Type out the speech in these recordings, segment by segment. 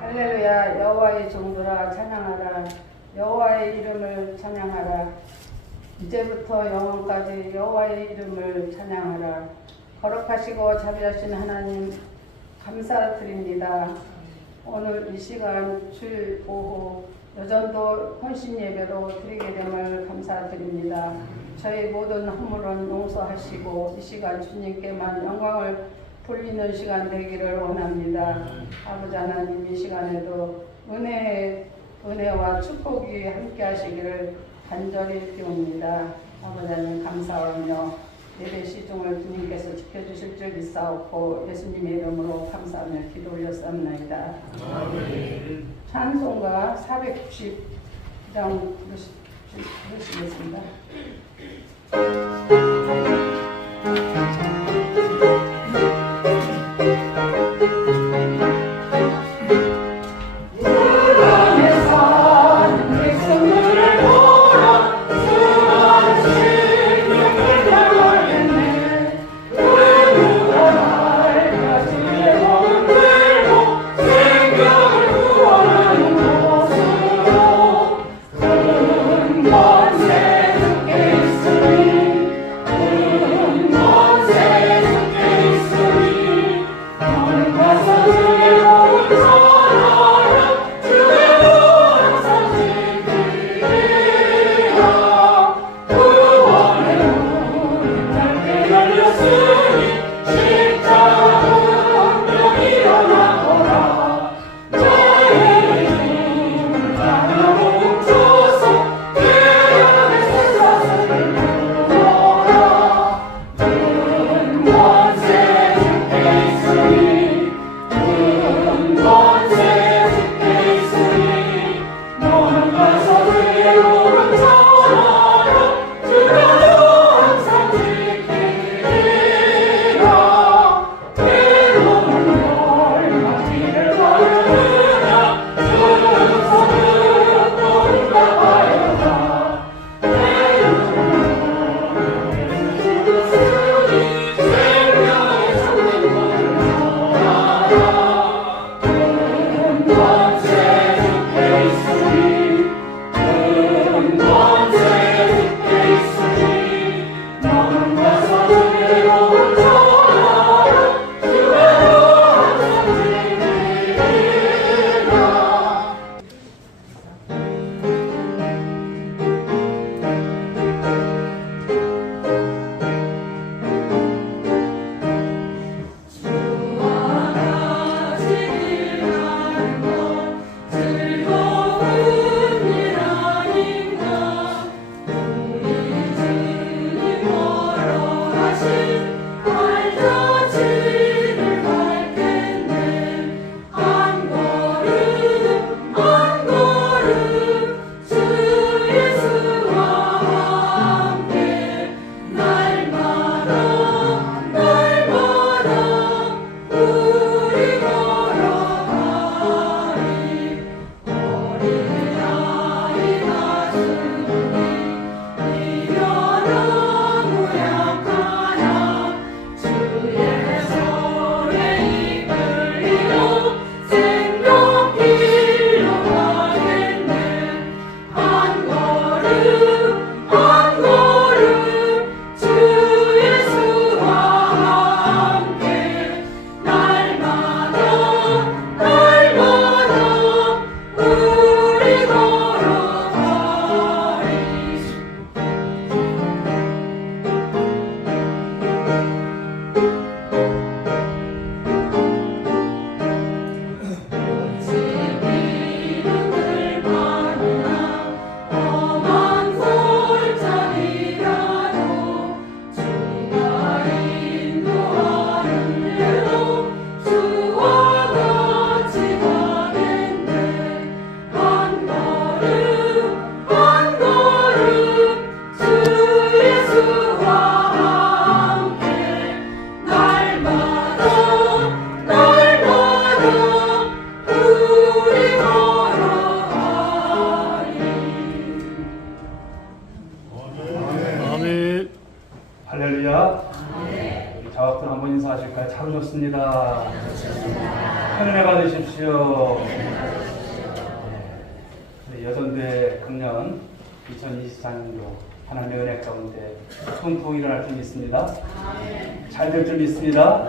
할렐루야. 여호와의 종들아 찬양하라. 여호와의 이름을 찬양하라. 이제부터 영원까지 여호와의 이름을 찬양하라. 거룩하시고 자비하신 하나님 감사드립니다. 오늘 이 시간 주일 오후 여전도 혼신 예배로 드리게 됨을 감사드립니다. 저희 모든 허물은 용서하시고 이 시간 주님께만 영광을 돌리는 시간 되기를 원합니다. 아버지 하나님, 이 시간에도 은혜와 축복이 함께 하시기를 간절히 비옵니다. 아버지 하나님 감사하며 예배 시중을 주님께서 지켜주실 줄 믿사옵고 예수님의 이름으로 감사하며 기도 올렸사옵나이다. 찬송가 490장 부르시겠습니다. 먼 세계 있으니 먼 세계 부르셨습니다. 큰 은혜 받으십시오. 네, 여전대 금년 2024년도 하나님의 은혜 가운데 손풍 일어날 줄 믿습니다. 잘 될 줄 믿습니다.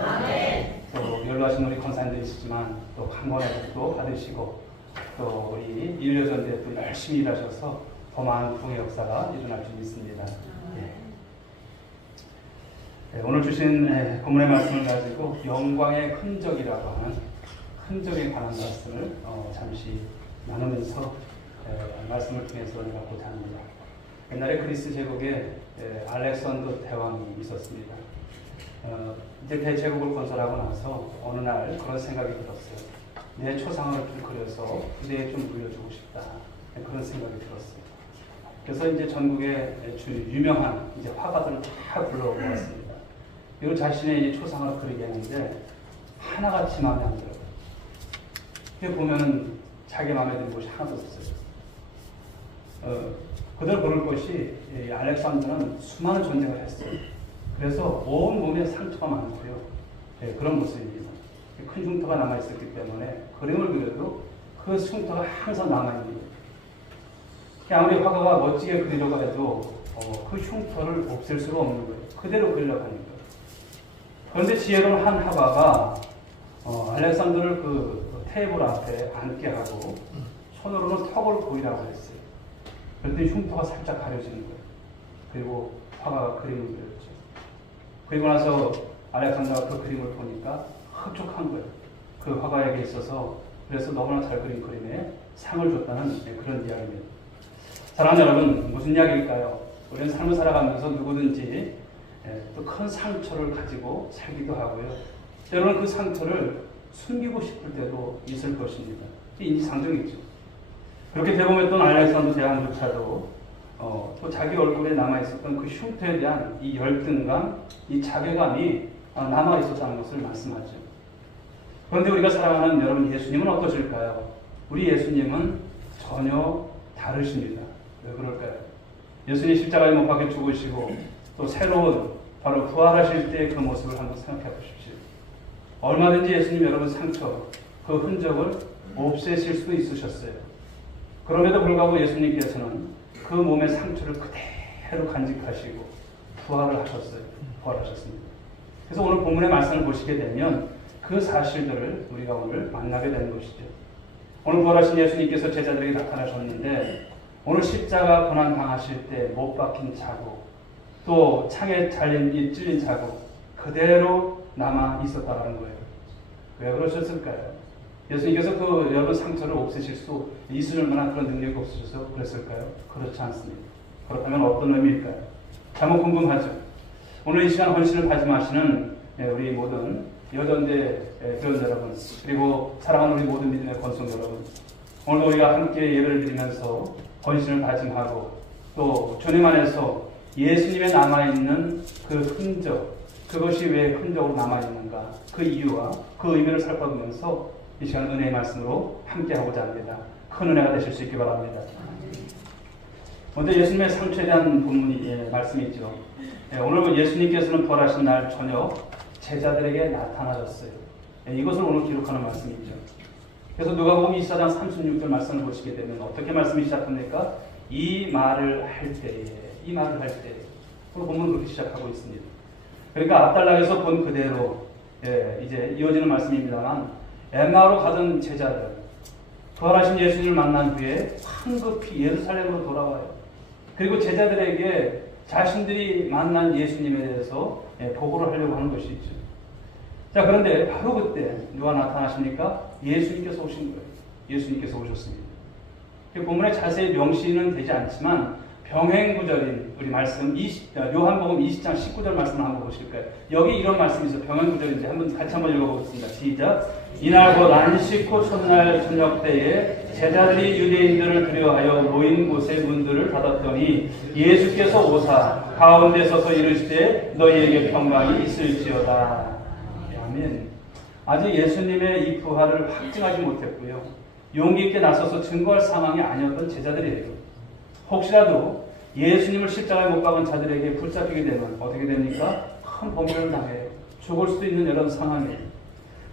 또 연로하신 우리 권사님들이시지만 또 강건의 복도 받으시고 또 우리 일여전대 또 열심히 일하셔서 더 많은 부흥의 역사가 일어날 줄 믿습니다. 오늘 주신 본문의 말씀을 가지고 영광의 흔적이라고 하는 흔적에 관한 말씀을 잠시 나누면서 말씀을 통해서 은혜받고자 합니다. 옛날에 그리스 제국에 알렉산더 대왕이 있었습니다. 이제 대제국을 건설하고 나서 어느 날 그런 생각이 들었어요. 내 초상을 좀 그려서 그대에 좀 물려주고 싶다. 그런 생각이 들었어요. 그래서 이제 전국의 유명한 이제 화가들을 다 불러 모았습니다. 그리고 자신의 초상을 그리게 했는데 하나같이 마음에 안 들어요. 그게 보면은 자기 마음에 드는 곳이 하나도 없어요. 그들 고를 것이 알렉산더는 수많은 전쟁을 했어요. 그래서 온 몸에 상처가 많고요. 그런 모습입니다. 큰 흉터가 남아있었기 때문에 그림을 그려도 그 흉터가 항상 남아있는 거예요. 아무리 화가가 멋지게 그리려고 해도 그 흉터를 없앨 수가 없는 거예요. 그대로 그리려고 하는 거예요. 그런데 지혜로운 한 화가가 알렉산더를 그 테이블 앞에 앉게 하고 손으로는 턱을 보이라고 했어요. 그랬더니 흉터가 살짝 가려지는 거예요. 그리고 화가가 그림을 그렸죠. 그리고 나서 알렉산더가 그 그림을 보니까 흡족한 거예요. 그 화가에게 있어서. 그래서 너무나 잘 그린 그림에 상을 줬다는 그런 이야기입니다. 사랑하는 여러분, 무슨 이야기일까요? 우리는 삶을 살아가면서 누구든지 또 큰 상처를 가지고 살기도 하고요. 때로는 그 상처를 숨기고 싶을 때도 있을 것입니다. 인지상정이죠. 그렇게 되보면 또 알렉산더 대왕조차도 또 자기 얼굴에 남아있었던 그 흉터에 대한 이 열등감, 이 자괴감이 남아있었다는 것을 말씀하죠. 그런데 우리가 사랑하는 여러분 예수님은 어떠실까요? 우리 예수님은 전혀 다르십니다. 왜 그럴까요? 예수님 십자가에 못 박혀 죽으시고 또 새로운 바로 부활하실 때의 그 모습을 한번 생각해 보십시오. 얼마든지 예수님 여러분 상처, 그 흔적을 없애실 수도 있으셨어요. 그럼에도 불구하고 예수님께서는 그 몸의 상처를 그대로 간직하시고 부활을 하셨어요. 부활하셨습니다. 그래서 오늘 본문의 말씀을 보시게 되면 그 사실들을 우리가 오늘 만나게 되는 것이죠. 오늘 부활하신 예수님께서 제자들에게 나타나셨는데 오늘 십자가 고난 당하실 때 못 박힌 자국, 또 창에 찔린 자국 그대로 남아 있었다는 거예요. 왜 그러셨을까요? 예수님께서 그 여러분 상처를 없애실 수 있을 만한 그런 능력이 없으셔서 그랬을까요? 그렇지 않습니다. 그렇다면 어떤 의미일까요? 참 궁금하죠. 오늘 이 시간 헌신을 다짐하시는 우리 모든 여전대 교원 여러분, 그리고 사랑하는 우리 모든 믿음의 권속 여러분, 오늘도 우리가 함께 예배를 드리면서 헌신을 다짐하고 또 주님 안에서 예수님에 남아있는 그 흔적, 그것이 왜 흔적으로 남아있는가, 그 이유와 그 의미를 살펴보면서 이 시간 은혜의 말씀으로 함께하고자 합니다. 큰 은혜가 되실 수 있기 바랍니다. 먼저 예수님의 상처에 대한 본문이 말씀이 있죠. 오늘 예수님께서는 부활하신 날 저녁 제자들에게 나타나셨어요. 이것을 오늘 기록하는 말씀이죠. 그래서 누가복음 24장 36절 말씀을 보시게 되면 어떻게 말씀이 시작합니까? 이 말을 할 때에, 이 말을 할 때, 오늘 본문은 그렇게 시작하고 있습니다. 그러니까 앞달락에서 본 그대로 이제 이어지는 말씀입니다만 엠마오로 가던 제자들, 부활하신 예수님을 만난 후에 황급히 예루살렘으로 돌아와요. 그리고 제자들에게 자신들이 만난 예수님에 대해서 보고를 하려고 하는 것이죠. 자, 그런데 바로 그때 누가 나타나십니까? 예수님께서 오신 거예요. 예수님께서 오셨습니다. 본문에 자세히 명시는 되지 않지만 병행구절인 우리 말씀 요한복음 20장 19절 말씀을 한번 보실까요? 여기 이런 말씀이 있어요. 병행구절인지 같이 한번 읽어보겠습니다. 시작. 이날 곧 안식 후 첫날 저녁 때에 제자들이 유대인들을 두려워하여 모인 곳의 문들을 닫았더니 예수께서 오사 가운데 서서 이르시되 너희에게 평강이 있을지어다. 아멘. 아직 예수님의 이 부활을 확증하지 못했고요. 용기 있게 나서서 증거할 상황이 아니었던 제자들이에요. 혹시라도 예수님을 십자가에 못 박은 자들에게 붙잡히게 되면 어떻게 됩니까? 큰 범죄를 당해요. 죽을 수도 있는 이런 상황에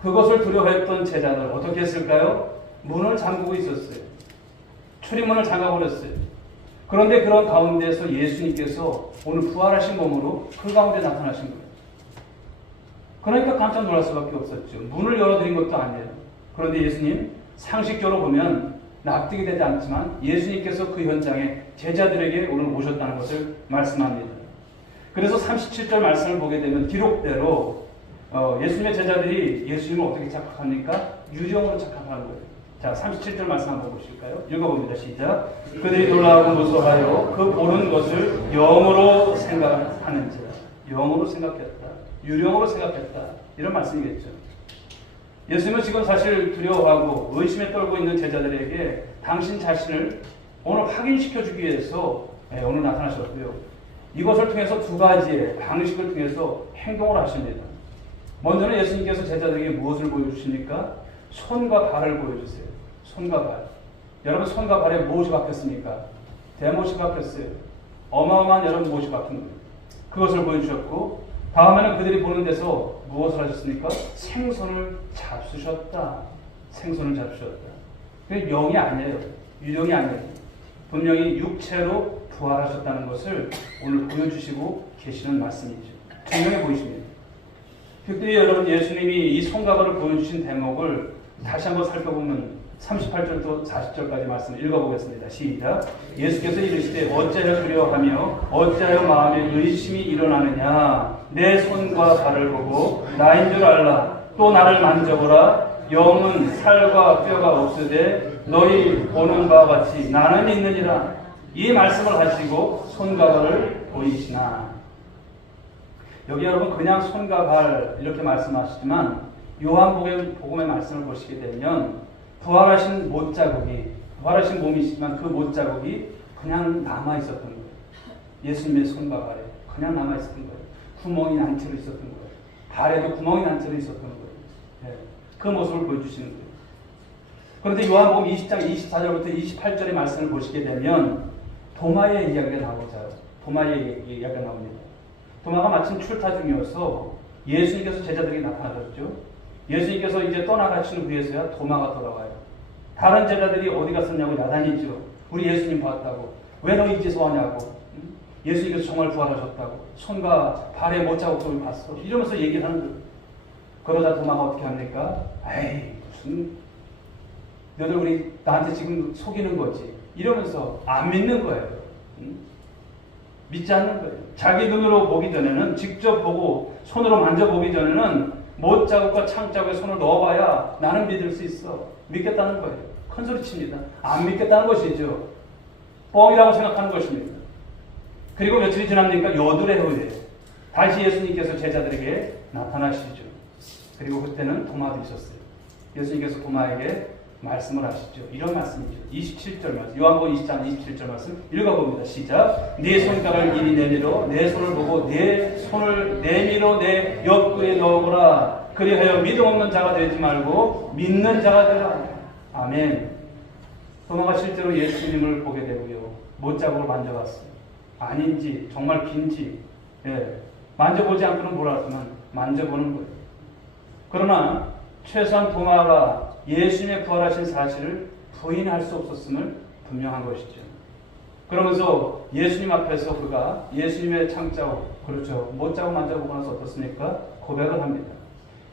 그것을 두려워했던 제자들 어떻게 했을까요? 문을 잠그고 있었어요. 출입문을 잠가버렸어요. 그런데 그런 가운데서 예수님께서 오늘 부활하신 몸으로 그 가운데 나타나신 거예요. 그러니까 깜짝 놀랄 수밖에 없었죠. 문을 열어드린 것도 아니에요. 그런데 예수님 상식적으로 보면 납득이 되지 않지만 예수님께서 그 현장에 제자들에게 오늘 오셨다는 것을 말씀합니다. 그래서 37절 말씀을 보게 되면 기록대로 예수님의 제자들이 예수님을 어떻게 착각합니까? 유령으로 착각하는 거예요. 자, 37절 말씀 한번 보실까요? 읽어봅니다. 시작. 그들이 놀라고 무서워하여 그 보는 것을 영으로 생각하는지라. 영으로 생각했다. 유령으로 생각했다. 이런 말씀이겠죠. 예수님은 지금 사실 두려워하고 의심에 떨고 있는 제자들에게 당신 자신을 오늘 확인시켜주기 위해서 오늘 나타나셨고요. 이것을 통해서 두 가지의 방식을 통해서 행동을 하십니다. 먼저는 예수님께서 제자들에게 무엇을 보여주십니까? 손과 발을 보여주세요. 손과 발. 여러분 손과 발에 무엇이 박혔습니까? 대못이 박혔어요. 어마어마한 여러분 못이 박힌 거예요. 그것을 보여주셨고 다음에는 그들이 보는 데서 무엇을 하셨습니까? 생선을 잡수셨다. 생선을 잡수셨다. 그게 영이 아니에요. 유령이 아니에요. 분명히 육체로 부활하셨다는 것을 오늘 보여주시고 계시는 말씀이죠. 분명해 보이십니다. 그때 여러분 예수님이 이 손과 발을 보여주신 대목을 다시 한번 살펴보면 38절부터 40절까지 말씀을 읽어보겠습니다. 시작. 예수께서 이르시되 어찌하여 두려워하며 어찌하여 마음에 의심이 일어나느냐. 내 손과 발을 보고 나인 줄 알라. 또 나를 만져보라. 영은 살과 뼈가 없으되 너희 보는 바와 같이 나는 있느니라. 이 말씀을 하시고 손과 발을 보이시나. 여기 여러분 그냥 손과 발 이렇게 말씀하시지만 요한복음의 말씀을 보시게 되면 부활하신 못자국이 부활하신 몸이시지만 그 못자국이 그냥 남아있었던 거예요. 예수님의 손과 발에 그냥 남아있었던 거예요. 구멍이 난채로 있었던 거예요. 발에도 구멍이 난채로 있었던 거예요. 네. 그 모습을 보여주시는 거예요. 그런데 요한복음 20장 24절부터 28절의 말씀을 보시게 되면 도마의 이야기가 나오죠. 도마의 이야기가 나옵니다. 도마가 마침 출타 중이어서 예수님께서 제자들에게 나타나셨죠. 예수님께서 이제 떠나가시는 후에서야 도마가 돌아와요. 다른 제자들이 어디 갔었냐고 야단이죠. 우리 예수님 봤다고. 왜 너 이제서 왔냐고. 예수님께서 정말 부활하셨다고. 손과 발에 못자국을 봤어. 이러면서 얘기를 하는 거예요. 그러자 도마가 어떻게 합니까? 에이 무슨 너들 우리 나한테 지금 속이는 거지. 이러면서 안 믿는 거예요. 믿지 않는 거예요. 자기 눈으로 보기 전에는 직접 보고 손으로 만져보기 전에는 못자국과 창자국에 손을 넣어봐야 나는 믿을 수 있어. 믿겠다는 거예요. 큰 소리 칩니다. 안 믿겠다는 것이죠. 뻥이라고 생각하는 것입니다. 그리고 며칠이 지납니까? 여둘의 후에 다시 예수님께서 제자들에게 나타나시죠. 그리고 그때는 도마도 있었어요. 예수님께서 도마에게 말씀을 하시죠. 이런 말씀이죠. 27절 말씀. 요한복음 20장 27절 말씀 읽어봅니다. 시작. 네 손가락을 이리 내밀어 내 손을 보고 내 손을 내밀어 내 옆구리에 넣어보라. 그리하여 믿음 없는 자가 되지 말고 믿는 자가 되라. 아멘. 도마가 실제로 예수님을 보게 되고요. 못자국을 만져봤어요. 아닌지 정말 빈지 만져보지 않고는 몰랐지만 만져보는 거예요. 그러나 최소한 도마가 예수님의 부활하신 사실을 부인할 수 없었음을 분명한 것이죠. 그러면서 예수님 앞에서 그가 예수님의 창자국, 그렇죠. 못자국 만져보고 나서 어떻습니까? 고백을 합니다.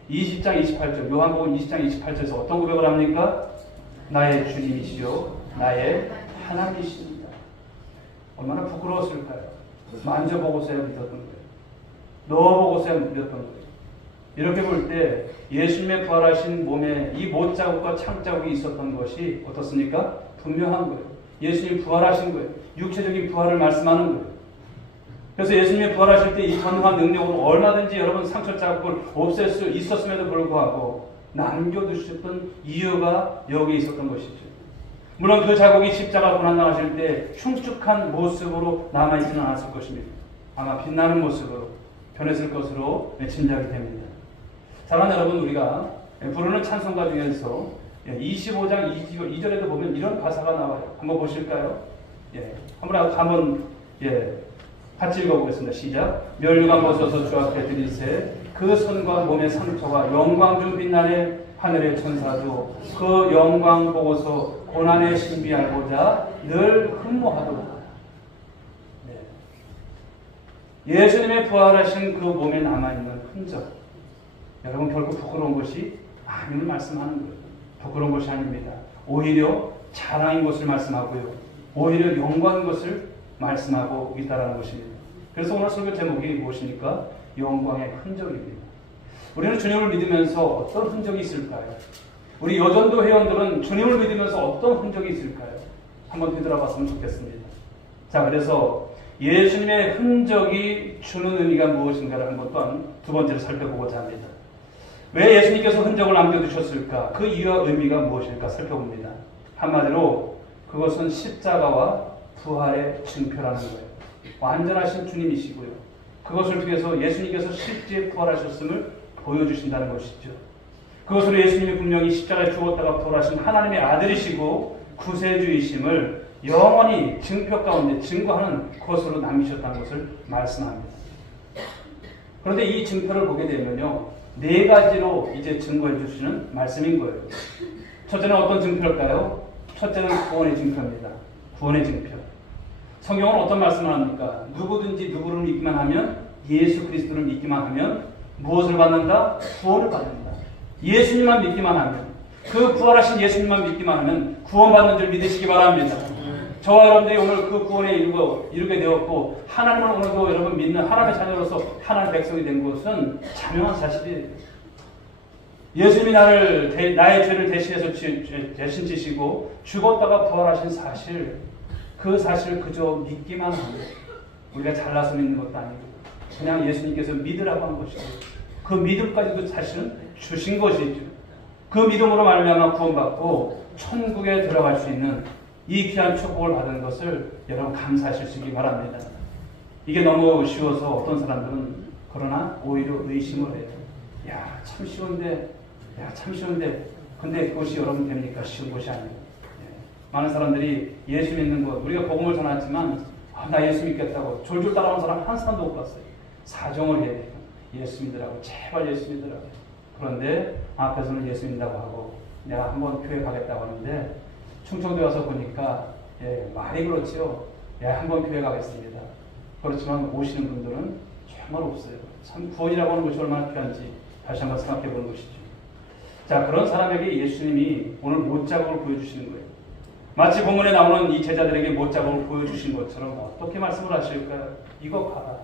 20장 28절, 요한복음 20장 28절에서 어떤 고백을 합니까? 나의 주님이시요 나의 하나님이십니다. 얼마나 부끄러웠을까요? 만져보고서야 믿었던 거예요. 넣어보고서야 믿었던 거예요. 이렇게 볼 때 예수님의 부활하신 몸에 이 못자국과 창자국이 있었던 것이 어떻습니까? 분명한 거예요. 예수님이 부활하신 거예요. 육체적인 부활을 말씀하는 거예요. 그래서 예수님이 부활하실 때 이 전능한 능력으로 얼마든지 여러분 상처 자국을 없앨 수 있었음에도 불구하고 남겨두셨던 이유가 여기에 있었던 것이죠. 물론 그 자국이 십자가 고난당하실 때 흉측한 모습으로 남아있지는 않았을 것입니다. 아마 빛나는 모습으로 변했을 것으로 짐작이 됩니다. 사랑하는 여러분, 우리가 부르는 찬송가 중에서 25장 2절에도 보면 이런 가사가 나와요. 한번 보실까요? 한번 같이 읽어보겠습니다. 시작. 멸류관 벗어서 주 앞에 드리세 그 손과 몸의 상처가 영광 중 빛나는 하늘의 천사도 그 영광 보고서 고난의 신비 알고자 늘 흠모하도다. 네. 예수님의 부활하신 그 몸에 남아있는 흔적, 여러분 결코 부끄러운 것이 아님을 말씀하는 거예요. 부끄러운 것이 아닙니다. 오히려 자랑인 것을 말씀하고요. 오히려 영광인 것을 말씀하고 있다는 것입니다. 그래서 오늘 설교 제목이 무엇입니까? 영광의 흔적입니다. 우리는 주님을 믿으면서 어떤 흔적이 있을까요? 우리 여전도 회원들은 주님을 믿으면서 어떤 흔적이 있을까요? 한번 되돌아봤으면 좋겠습니다. 자, 그래서 예수님의 흔적이 주는 의미가 무엇인가를 한번 또한 두 번째로 살펴보고자 합니다. 왜 예수님께서 흔적을 남겨두셨을까? 그 이유와 의미가 무엇일까 살펴봅니다. 한마디로 그것은 십자가와 부활의 증표라는 거예요. 완전하신 주님이시고요. 그것을 통해서 예수님께서 실제 부활하셨음을 보여주신다는 것이죠. 그것으로 예수님이 분명히 십자가에 죽었다가 부활하신 하나님의 아들이시고 구세주이심을 영원히 증표 가운데 증거하는 것으로 남기셨다는 것을 말씀합니다. 그런데 이 증표를 보게 되면요, 네 가지로 이제 증거해 주시는 말씀인 거예요. 첫째는 어떤 증표일까요? 첫째는 구원의 증표입니다. 구원의 증표. 성경은 어떤 말씀을 합니까? 누구든지 누구를 믿기만 하면, 예수 그리스도를 믿기만 하면 무엇을 받는다? 구원을 받는다. 예수님만 믿기만 하면, 그 부활하신 예수님만 믿기만 하면 구원받는 줄 믿으시기 바랍니다. 저와 여러분들이 오늘 그 구원에 이르게 되었고 하나님을 오늘도 여러분 믿는 하나님의 자녀로서 하나님의 백성이 된 것은 자명한 사실이에요. 예수님이 나의 죄를 대신해서 대신 지시고 죽었다가 부활하신 사실, 그 사실을 그저 믿기만 하면, 우리가 잘나서 믿는 것도 아니고 그냥 예수님께서 믿으라고 한 것이고 그 믿음까지도 사실은 주신 것이죠. 그 믿음으로 말미암아 구원받고 천국에 들어갈 수 있는 이 귀한 축복을 받은 것을 여러분 감사하실 수 있기 바랍니다. 이게 너무 쉬워서 어떤 사람들은 그러나 오히려 의심을 해요. 야, 참 쉬운데, 근데 그것이 여러분 됩니까? 쉬운 것이 아니에요. 많은 사람들이 예수 믿는 것, 우리가 복음을 전하지만 나 예수 믿겠다고 졸졸 따라오는 사람 한 사람도 못 봤어요. 사정을 해야 돼요. 예수 믿으라고, 제발 예수 믿으라고. 그런데 앞에서는 예수 믿는다고 하고 내가 한번 교회 가겠다고 하는데 충청도에 와서 보니까 말이 그렇지요. 한번 교회 가겠습니다. 그렇지만 오시는 분들은 정말 없어요. 참 구원이라고 하는 것이 얼마나 귀한지 다시 한번 생각해 보는 것이죠. 자, 그런 사람에게 예수님이 오늘 못자국을 보여주시는 거예요. 마치 본문에 나오는 이 제자들에게 못자국을 보여주신 것처럼 어떻게 말씀을 하실까요? 이거 봐라.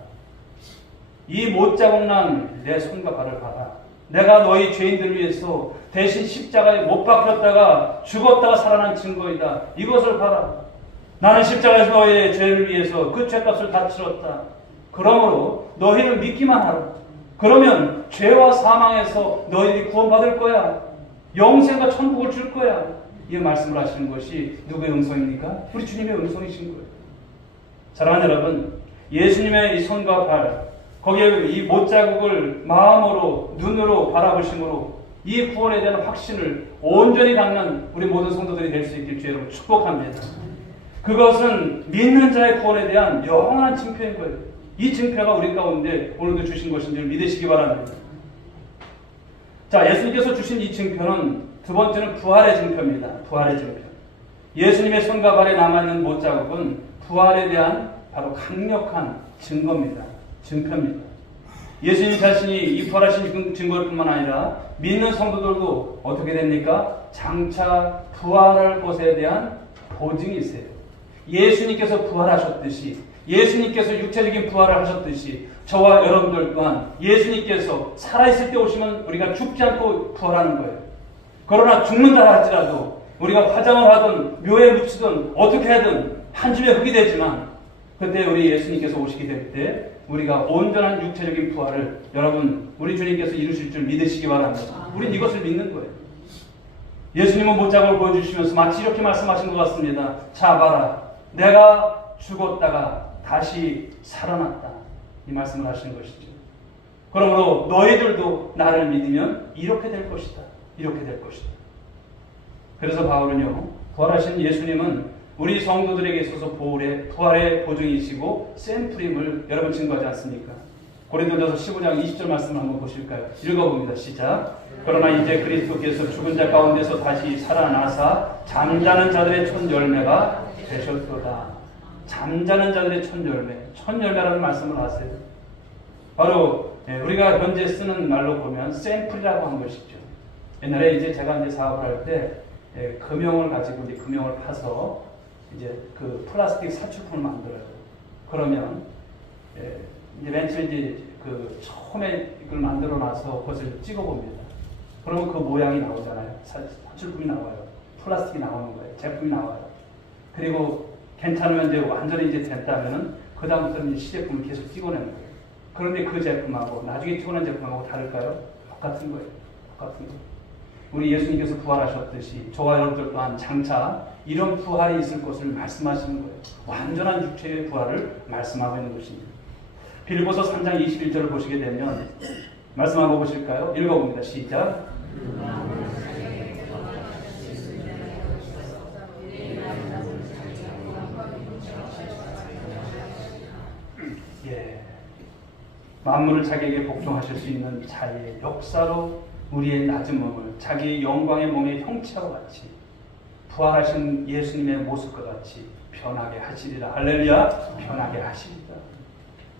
이 못자국 난 내 손과 발을 봐라. 내가 너희 죄인들을 위해서 대신 십자가에 못 박혔다가 죽었다가 살아난 증거이다. 이것을 봐라. 나는 십자가에서 너희의 죄를 위해서 그 죄값을 다 치렀다. 그러므로 너희는 믿기만 하라. 그러면 죄와 사망에서 너희들이 구원받을 거야. 영생과 천국을 줄 거야. 이 말씀을 하시는 것이 누구의 음성입니까? 우리 주님의 음성이신 거예요. 사랑하는 여러분, 예수님의 이 손과 발, 거기에 이 못자국을 마음으로, 눈으로 바라보심으로 이 구원에 대한 확신을 온전히 갖는 우리 모든 성도들이 될 수 있길 주의 이름으로 축복합니다. 그것은 믿는 자의 구원에 대한 영원한 증표인 거예요. 이 증표가 우리 가운데 오늘도 주신 것인 줄 믿으시기 바랍니다. 자, 예수님께서 주신 이 증표는 두 번째는 부활의 증표입니다. 부활의 증표. 예수님의 손과 발에 남아있는 못자국은 부활에 대한 바로 강력한 증거입니다. 증표입니다. 예수님 자신이 이 부활하신 증거일 뿐만 아니라 믿는 성도들도 어떻게 됩니까? 장차 부활할 것에 대한 보증이 있어요. 예수님께서 부활하셨듯이, 예수님께서 육체적인 부활을 하셨듯이 저와 여러분들 또한 예수님께서 살아있을 때 오시면 우리가 죽지 않고 부활하는 거예요. 그러나 죽는다 할지라도 우리가 화장을 하든 묘에 묻히든 어떻게 하든 한 줌의 흙이 되지만 그때 우리 예수님께서 오시게 될 때 우리가 온전한 육체적인 부활을 여러분 우리 주님께서 이루실 줄 믿으시기 바랍니다. 우린 이것을 믿는 거예요. 예수님은 못자국을 보여주시면서 마치 이렇게 말씀하신 것 같습니다. 자 봐라, 내가 죽었다가 다시 살아났다. 이 말씀을 하시는 것이죠. 그러므로 너희들도 나를 믿으면 이렇게 될 것이다. 이렇게 될 것이다. 그래서 바울은요, 부활하신 예수님은 우리 성도들에게 있어서 부활의 보증이시고 샘플임을 여러분 증거하지 않습니까? 고린도전서 15장 20절 말씀을 한번 보실까요? 읽어봅니다. 시작. 그러나 이제 그리스도께서 죽은 자 가운데서 다시 살아나사 잠자는 자들의 첫 열매가 되셨도다. 잠자는 자들의 첫 열매. 첫 열매라는 말씀을 하세요. 바로 우리가 현재 쓰는 말로 보면 샘플이라고 한 것이죠. 옛날에 이제 제가 이제 사업을 할 때 금형을 가지고 이제 금형을 파서 이제 그 플라스틱 사출품을 만들어요. 그러면 이제 맨 처음에 이제 그 처음에 이걸 만들어 놔서 그것을 찍어 봅니다. 그러면 그 모양이 나오잖아요. 사출품이 나와요. 플라스틱이 나오는 거예요. 제품이 나와요. 그리고 괜찮으면 이제 완전히 이제 됐다면은 그 다음부터는 이제 시제품을 계속 찍어내는 거예요. 그런데 그 제품하고 나중에 찍어낸 제품하고 다를까요? 똑같은 거예요. 똑같은 거예요. 우리 예수님께서 부활하셨듯이 저와 여러분들 또한 장차 이런 부활이 있을 것을 말씀하시는 거예요. 완전한 육체의 부활을 말씀하고 있는 것입니다. 빌립보서 3장 21절을 보시게 되면 말씀 한번 보실까요? 읽어봅니다. 시작. 예, 만물을 자기에게 복종하실 수 있는 자의 역사로 우리의 낮은 몸을 자기의 영광의 몸의 형체와 같이 부활하신 예수님의 모습과 같이 변하게 하시리라. 할렐루야. 변하게 하시리라.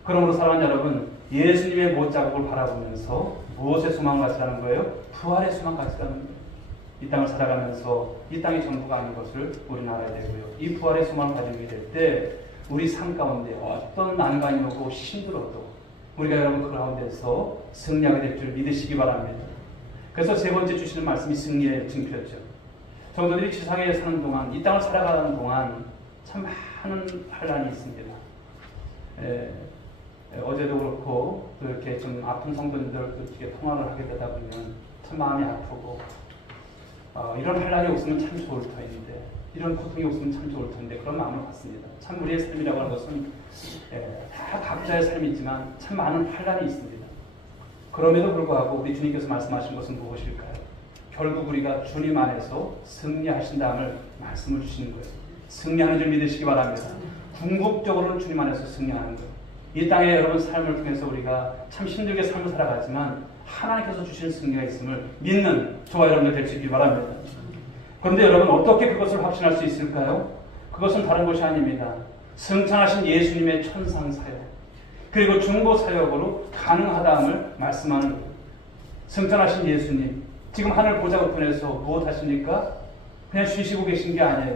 그러므로 사랑하는 여러분, 예수님의 못자국을 바라보면서 무엇의 소망 가지라는 거예요? 부활의 소망 가지라는 거예요. 이 땅을 살아가면서 이 땅이 전부가 아닌 것을 우리는 알아야 되고요. 이 부활의 소망을 가지게 될 때 우리 삶 가운데 어떤 난관이 오고 힘들어도 우리가 여러분 그 가운데서 승리하게 될 줄 믿으시기 바랍니다. 그래서 세 번째 주시는 말씀이 승리의 증표죠. 성도들이 지상에 사는 동안, 이 땅을 살아가는 동안 참 많은 환란이 있습니다. 어제도 그렇고 또 이렇게 좀 아픈 성도님들 이렇게 통화를 하게 되다 보면 참 마음이 아프고 이런 환란이 없으면 참 좋을 터인데, 이런 고통이 없으면 참 좋을 텐데 그런 마음을 갖습니다. 참 우리의 삶이라고 하는 것은 다 각자의 삶이지만 참 많은 환란이 있습니다. 그럼에도 불구하고 우리 주님께서 말씀하신 것은 무엇일까요? 결국 우리가 주님 안에서 승리하신다음을 말씀을 주시는 거예요. 승리하는 줄 믿으시기 바랍니다. 궁극적으로는 주님 안에서 승리하는 거예요. 이 땅에 여러분 삶을 통해서 우리가 참 힘들게 삶을 살아가지만 하나님께서 주시는 승리가 있음을 믿는 저와 여러분들 되시기 바랍니다. 그런데 여러분 어떻게 그것을 확신할 수 있을까요? 그것은 다른 것이 아닙니다. 승천하신 예수님의 천상사역 그리고 중보사역으로 가능하다함을 말씀하는 거예요. 승천하신 예수님 지금 하늘 보좌 우편에서 무엇 하십니까? 그냥 쉬시고 계신 게 아니에요.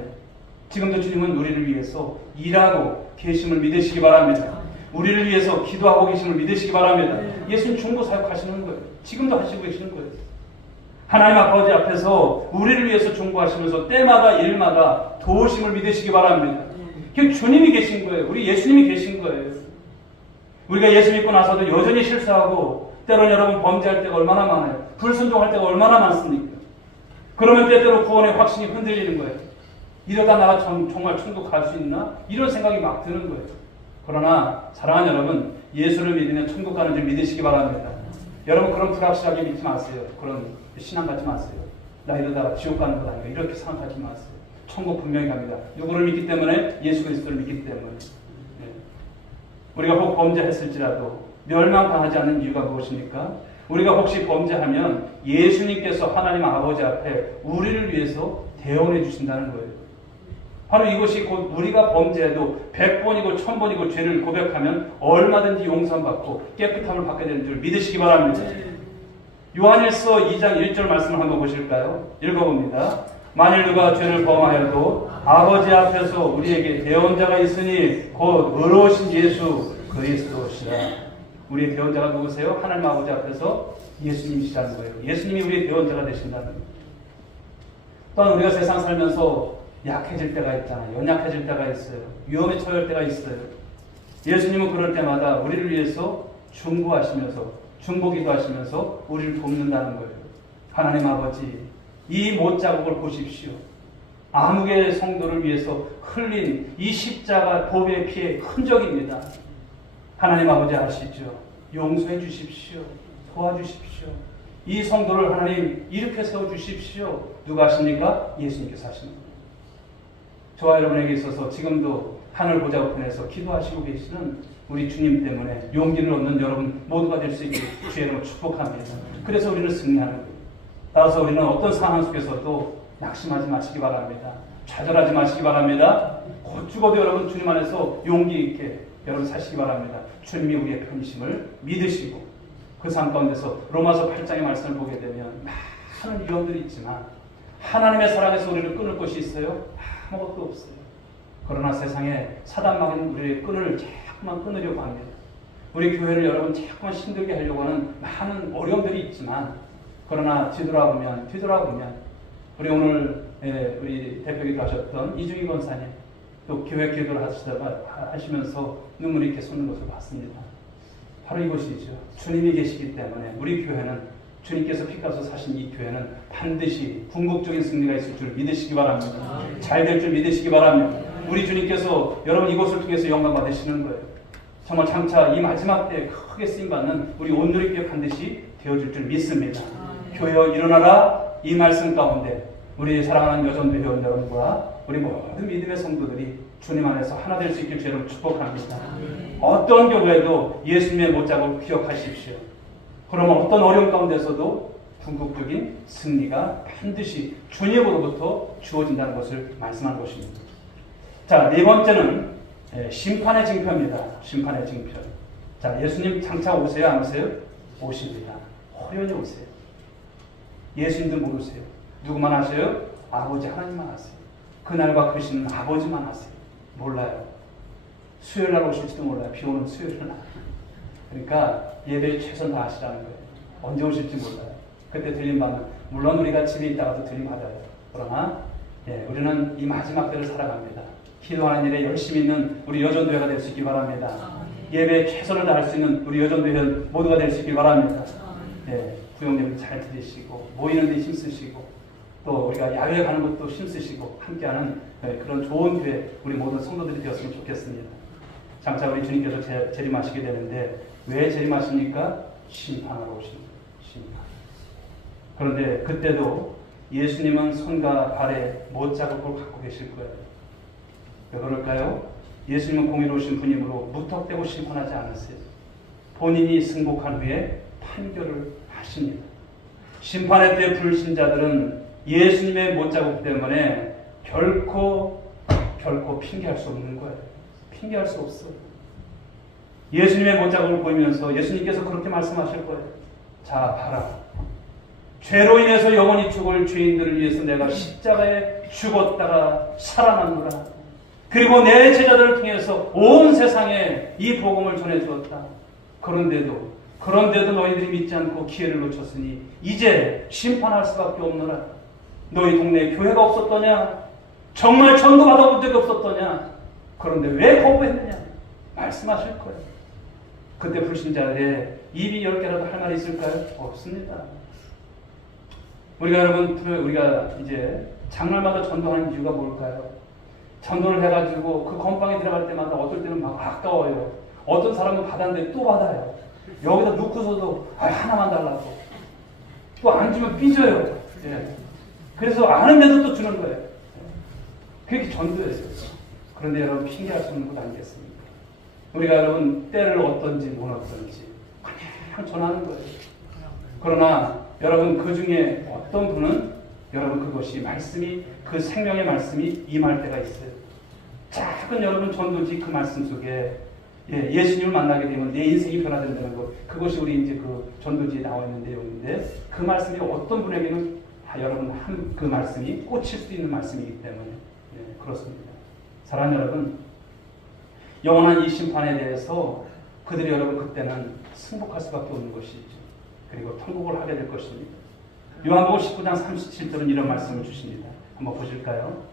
지금도 주님은 우리를 위해서 일하고 계심을 믿으시기 바랍니다. 우리를 위해서 기도하고 계심을 믿으시기 바랍니다. 예수님 중보사역 하시는 거예요. 지금도 하시고 계시는 거예요. 하나님 아버지 앞에서 우리를 위해서 중보하시면서 때마다 일마다 도우심을 믿으시기 바랍니다. 그 주님이 계신 거예요. 우리 예수님이 계신 거예요. 우리가 예수 믿고 나서도 여전히 실수하고 때로는 여러분 범죄할 때가 얼마나 많아요. 불순종할 때가 얼마나 많습니까? 그러면 때때로 구원의 확신이 흔들리는 거예요. 이러다 내가 정말 천국 갈 수 있나? 이런 생각이 막 드는 거예요. 그러나 사랑하는 여러분, 예수를 믿으면 천국 가는 줄 믿으시기 바랍니다. 여러분 그런 불확실하게 믿지 마세요. 그런 신앙 갖지 마세요. 나 이러다가 지옥 가는 것 아닌가 이렇게 생각하지 마세요. 천국 분명히 갑니다. 누구를 믿기 때문에? 예수 그리스도를 믿기 때문에. 우리가 혹 범죄했을지라도 멸망당하지 않는 이유가 무엇입니까? 우리가 혹시 범죄하면 예수님께서 하나님 아버지 앞에 우리를 위해서 대언해 주신다는 거예요. 바로 이것이 곧 우리가 범죄해도 100번이고 1000번이고 죄를 고백하면 얼마든지 용서받고 깨끗함을 받게 되는 줄 믿으시기 바랍니다. 요한일서 2장 1절 말씀을 한번 보실까요? 읽어봅니다. 만일 누가 죄를 범하여도 아버지 앞에서 우리에게 대언자가 있으니 곧 의로우신 예수 그리스도시라. 우리의 대언자가 누구세요? 하나님 아버지 앞에서 예수님이시라는 거예요. 예수님이 우리의 대언자가 되신다는 거예요. 또한 우리가 세상 살면서 약해질 때가 있잖아요. 연약해질 때가 있어요. 위험에 처할 때가 있어요. 예수님은 그럴 때마다 우리를 위해서 중보하시면서 중보기도 하시면서 우리를 돕는다는 거예요. 하나님 아버지, 이 못자국을 보십시오. 아무개 성도를 위해서 흘린 이 십자가 보배의 피의 흔적입니다. 하나님 아버지 아시죠? 용서해 주십시오. 도와주십시오. 이 성도를 하나님 이렇게 세워주십시오. 누가 하십니까? 예수님께서 하십니다. 저와 여러분에게 있어서 지금도 하늘 보좌 우편에서 기도하시고 계시는 우리 주님 때문에 용기를 얻는 여러분 모두가 될 수 있게 주의 이름으로 축복합니다. 그래서 우리는 승리하는 거예요. 따라서 우리는 어떤 상황 속에서도 낙심하지 마시기 바랍니다. 좌절하지 마시기 바랍니다. 곧 죽어도 여러분 주님 안에서 용기 있게 여러분 사시기 바랍니다. 주님이 우리의 편심을 믿으시고 그 삶 가운데서 로마서 8장의 말씀을 보게 되면 많은 위험들이 있지만 하나님의 사랑에서 우리를 끊을 것이 있어요? 아무것도 없어요. 그러나 세상에 사단마귀는 우리의 끈을 자꾸만 끊으려고 합니다. 우리 교회를 여러분 자꾸만 힘들게 하려고 하는 많은 어려움들이 있지만 그러나 뒤돌아보면 우리 오늘 우리 대표기도 하셨던 이중희 권사님 또 교회 기도를 하시면서 눈물이 이렇게 솟는 것을 봤습니다. 바로 이것이죠. 주님이 계시기 때문에 우리 교회는 주님께서 피값을 사신 이 교회는 반드시 궁극적인 승리가 있을 줄 믿으시기 바랍니다. 잘 될 줄 믿으시기 바랍니다. 우리 주님께서 여러분 이것을 통해서 영광 받으시는 거예요. 정말 장차 이 마지막 때에 크게 쓰임받는 우리 온누리교회 반드시 되어줄 줄 믿습니다. 교회여 일어나라 이 말씀 가운데 우리 사랑하는 여전대 회원 여러분과 우리 모든 믿음의 성도들이 주님 안에서 하나 될 수 있길 주님을 축복합니다. 어떤 경우에도 예수님의 못자국을 기억하십시오. 그러면 어떤 어려움 가운데서도 궁극적인 승리가 반드시 주님으로부터 주어진다는 것을 말씀하는 것입니다. 자, 네 번째는 심판의 징표입니다. 심판의 징표. 자, 예수님 장차 오세요? 안 오세요? 오십니다. 호련히 오세요. 예수님도 모르세요. 누구만 아세요? 아버지 하나님만 아세요. 그날과 그 시는 아버지만 아세요. 몰라요. 수요일날 오실지도 몰라요. 비 오는 수요일날. 그러니까 예배에 최선 다하시라는 거예요. 언제 오실지 몰라요. 그때 들림받는, 물론 우리가 집에 있다가도 들림받아요. 그러나 우리는 이 마지막 때를 살아갑니다. 기도하는 일에 열심히 있는 우리 여전도회가 될 수 있길 바랍니다. 예배에 최선을 다할 수 있는 우리 여전도회 모두가 될 수 있길 바랍니다. 구역예배 잘 드리시고 모이는 데 힘쓰시고 또 우리가 야외에 가는 것도 힘쓰시고 함께하는 그런 좋은 교회 우리 모든 성도들이 되었으면 좋겠습니다. 장차 우리 주님께서 재림하시게 되는데 왜 재림하십니까? 심판하러 오십니다. 심판. 그런데 그때도 예수님은 손과 발에 못자국을 갖고 계실 거예요. 왜 그럴까요? 예수님은 공의로우신 분이므로 무턱대고 심판하지 않으세요. 본인이 승복한 후에 판결을 하십니다. 심판의 때 불신자들은 예수님의 못자국 때문에 결코 핑계할 수 없는 거예요. 핑계할 수 없어요. 예수님의 못자국을 보이면서 예수님께서 그렇게 말씀하실 거예요. 자, 봐라. 죄로 인해서 영원히 죽을 죄인들을 위해서 내가 십자가에 죽었다가 살아났노라. 그리고 내 제자들을 통해서 온 세상에 이 복음을 전해주었다. 그런데도 너희들이 믿지 않고 기회를 놓쳤으니 이제 심판할 수밖에 없노라. 너희 동네에 교회가 없었더냐? 정말 전도 받아본 적이 없었더냐? 그런데 왜 거부했느냐? 말씀하실 거예요. 그때 불신자들의 입이 10개라도 할 말이 있을까요? 없습니다. 우리가 이제 장날마다 전도하는 이유가 뭘까요? 전도를 해가지고 그 건방에 들어갈 때마다 어떨 때는 막 아까워요. 어떤 사람은 받았는데 또 받아요. 여기다 놓고서도 하나만 달라고. 또 안 주면 삐져요. 그래서 아는데도 또 주는 거예요. 그렇게 전도예요. 그런데 여러분 핑계할 수 없는 것 아니겠습니까? 우리가 여러분 때를 얻든지 못 얻든지 그냥 전하는 거예요. 그러나 여러분 그 중에 어떤 분은 여러분 그것이 말씀이 그 생명의 말씀이 임할 때가 있어요. 작은 여러분 전도지 그 말씀 속에 예수님을 만나게 되면 내 인생이 변화된다는 것, 그것이 우리 이제 그 전도지에 나와 있는 내용인데 그 말씀이 어떤 분에게는 여러분 그 말씀이 꽂힐 수도 있는 말씀이기 때문에 그렇습니다. 사랑하는 여러분, 영원한 이 심판에 대해서 그들이 여러분 그때는 승복할 수밖에 없는 것이죠. 그리고 통곡을 하게 될 것입니다. 요한복음 19장 37절은 이런 말씀을 주십니다. 한번 보실까요?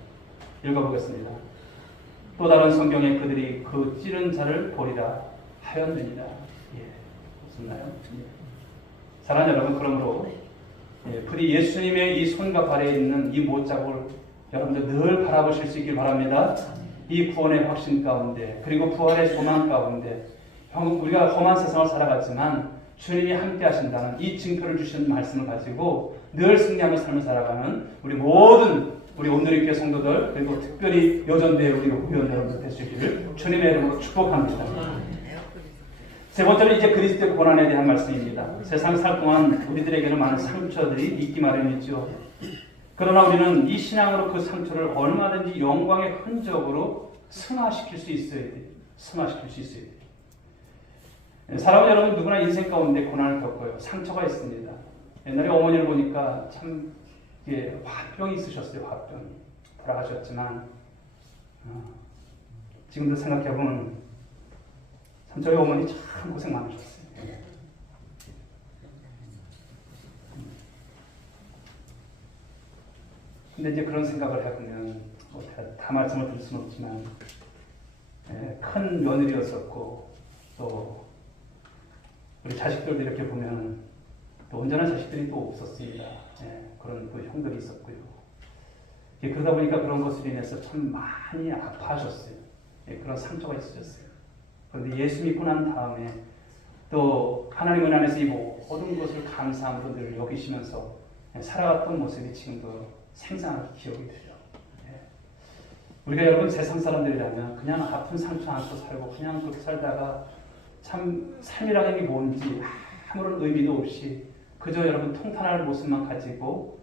읽어보겠습니다. 또 다른 성경에 그들이 그 찌른 자를 보리라 하였느니라. 무슨나요? 사랑하는 여러분, 그러므로 부디 예수님의 이 손과 발에 있는 이 못자국을 여러분들 늘 바라보실 수 있길 바랍니다. 이 구원의 확신 가운데 그리고 부활의 소망 가운데 우리가 험한 세상을 살아갔지만 주님이 함께 하신다는 이 징표를 주신 말씀을 가지고 늘 승리하며 삶을 살아가는 우리 모든 우리 온누리교회 성도들 그리고 특별히 여전대 우리 회원 여러분들 되시기를 주님의 이름으로 축복합니다. 세 번째로 이제 그리스도의 고난에 대한 말씀입니다. 세상 살 동안 우리들에게는 많은 상처들이 있기 마련이죠. 그러나 우리는 이 신앙으로 그 상처를 얼마든지 영광의 흔적으로 승화시킬 수 있어야 돼요. 승화시킬 수 있어야 돼요. 사람은 여러분 누구나 인생 가운데 고난을 겪어요. 상처가 있습니다. 옛날에 어머니를 보니까 참 화병이 있으셨어요. 화병이. 돌아가셨지만 지금도 생각해보면 참 저희 어머니 참 고생 많으셨어요. 근데 이제 그런 생각을 해보면 다 말씀을 드릴 수는 없지만 큰 며느리였었고 또 우리 자식들도 이렇게 보면 또 온전한 자식들이 또 없었습니다. 그런 또 형들이 있었고요. 그러다 보니까 그런 것으로 인해서 참 많이 아파하셨어요. 그런 상처가 있으셨어요. 그런데 예수 믿고 난 다음에 또 하나님 은 안에서 이 모든 것을 감사함으로 늘 여기시면서 살아갔던 모습이 지금도 생생하게 기억이 돼요. 우리가 여러분 세상 사람들이라면 그냥 아픈 상처 안고 살고 그냥 그렇게 살다가 참 삶이라는 게 뭔지 아무런 의미도 없이 그저 여러분 통탄할 모습만 가지고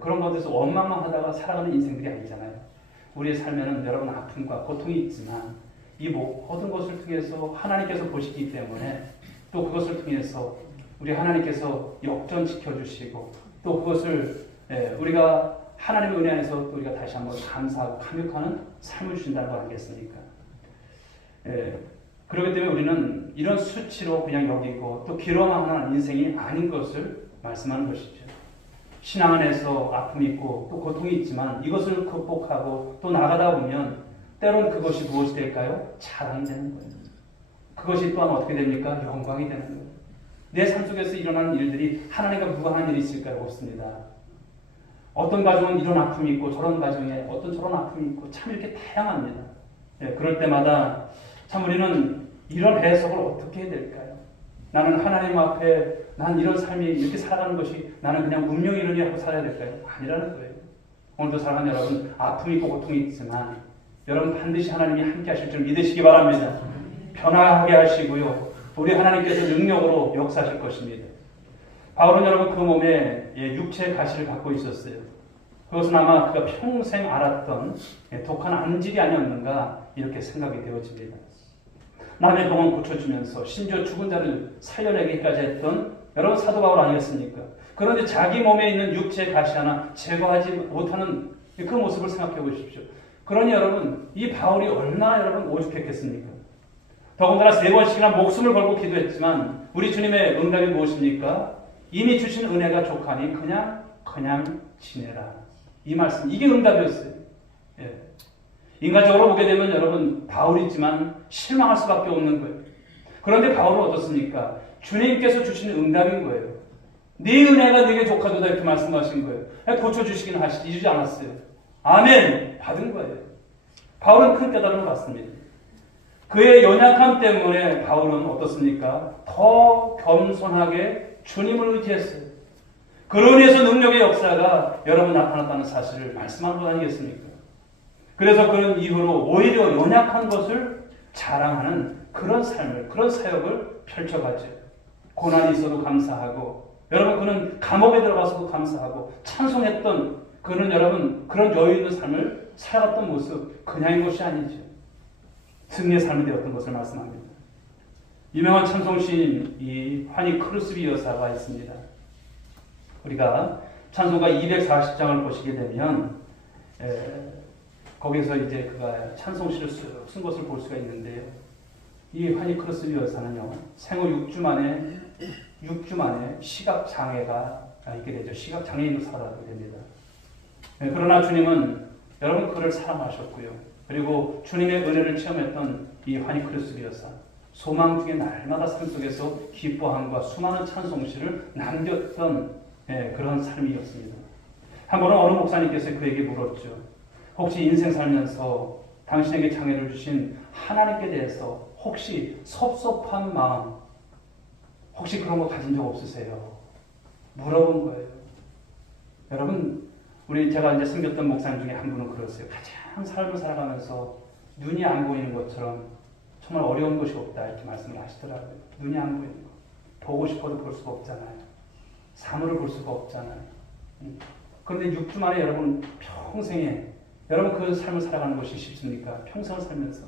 그런 것에서 원망만 하다가 살아가는 인생들이 아니잖아요. 우리의 삶에는 여러분 아픔과 고통이 있지만 이 모든 것을 통해서 하나님께서 보시기 때문에 또 그것을 통해서 우리 하나님께서 역전시켜 주시고 또 그것을 우리가 하나님의 은혜 안에서 또 우리가 다시 한번 감사하고 감격하는 삶을 주신다는 거 아니겠습니까? 그렇기 때문에 우리는 이런 수치로 그냥 여기고 또 기로망하는 인생이 아닌 것을 말씀하는 것이죠. 신앙 안에서 아픔이 있고 또 고통이 있지만 이것을 극복하고 또 나가다 보면 때론 그것이 무엇이 될까요? 자랑이 되는 거예요. 그것이 또한 어떻게 됩니까? 영광이 되는 거예요. 내 삶 속에서 일어나는 일들이 하나님과 무관한 일이 있을까요? 없습니다. 어떤 가정은 이런 아픔이 있고 저런 가정에 어떤 저런 아픔이 있고 참 이렇게 다양합니다. 그럴 때마다 참 우리는 이런 해석을 어떻게 해야 될까요? 나는 하나님 앞에 난 이런 삶이 이렇게 살아가는 것이 나는 그냥 운명이론이 하고 살아야 될까요? 아니라는 거예요. 오늘도 사랑하는 여러분 아픔이 있고 고통이 있지만 여러분 반드시 하나님이 함께 하실 줄 믿으시기 바랍니다. 편안하게 하시고요. 우리 하나님께서 능력으로 역사하실 것입니다. 바울은 여러분 그 몸에 육체의 가시를 갖고 있었어요. 그것은 아마 그가 평생 알았던 독한 암질이 아니었는가 이렇게 생각이 되어집니다. 남의 병은 고쳐주면서 심지어 죽은 자를 살려내기까지 했던 여러분 사도 바울 아니었습니까? 그런데 자기 몸에 있는 육체의 가시 하나 제거하지 못하는 그 모습을 생각해 보십시오. 그러니 여러분 이 바울이 얼마나 여러분 오죽했겠습니까? 더군다나 3번씩이나 목숨을 걸고 기도했지만 우리 주님의 응답이 무엇입니까? 이미 주신 은혜가 족하니 그냥 지내라. 이 말씀 이게 응답이었어요. 인간적으로 보게 되면 여러분 바울이지만 실망할 수밖에 없는 거예요. 그런데 바울은 어떻습니까? 주님께서 주시는 응답인 거예요. 네 은혜가 네게 족하도다 이렇게 말씀하신 거예요. 고쳐주시긴 하시지 않았어요. 아멘 받은 거예요. 바울은 큰 깨달음을 받습니다. 그의 연약함 때문에 바울은 어떻습니까? 더 겸손하게 주님을 의지했어요. 그로 인해서 능력의 역사가 여러분 나타났다는 사실을 말씀한 것 아니겠습니까? 그래서 그런 이후로 오히려 연약한 것을 자랑하는 그런 삶을, 그런 사역을 펼쳐가죠. 고난이 있어도 감사하고, 여러분 그는 감옥에 들어가서도 감사하고, 찬송했던 그는 여러분 그런 여유 있는 삶을 살아갔던 모습, 그냥인 것이 아니죠. 승리의 삶이 되었던 것을 말씀합니다. 유명한 찬송시인 이 환희 크루스비 여사가 있습니다. 우리가 찬송가 240장을 보시게 되면 거기서 이제 그가 찬송시를 쓴 것을 볼 수가 있는데요. 이 환희 크루스비 여사는요 생후 6주 만에 시각 장애가 있게 되죠. 시각 장애인으로 살아가게 됩니다. 그러나 주님은 여러분 그를 사랑하셨고요. 그리고 주님의 은혜를 체험했던 이 환희 크루스비 여사 소망 중에 날마다 삶 속에서 기뻐함과 수많은 찬송시를 남겼던 그런 삶이었습니다. 한 번은 어느 목사님께서 그에게 물었죠. 혹시 인생 살면서 당신에게 장애를 주신 하나님께 대해서 혹시 섭섭한 마음 혹시 그런 거 가진 적 없으세요? 물어본 거예요. 여러분 제가 이제 섬겼던 목사님 중에 한 분은 그랬어요. 가장 삶을 살아가면서 눈이 안 보이는 것처럼 정말 어려운 것이 없다 이렇게 말씀을 하시더라고요. 눈이 안 보이는 거. 보고 싶어도 볼 수가 없잖아요. 사물을 볼 수가 없잖아요. 그런데 6주 만에 여러분 평생에 여러분 그 삶을 살아가는 것이 쉽습니까? 평생을 살면서.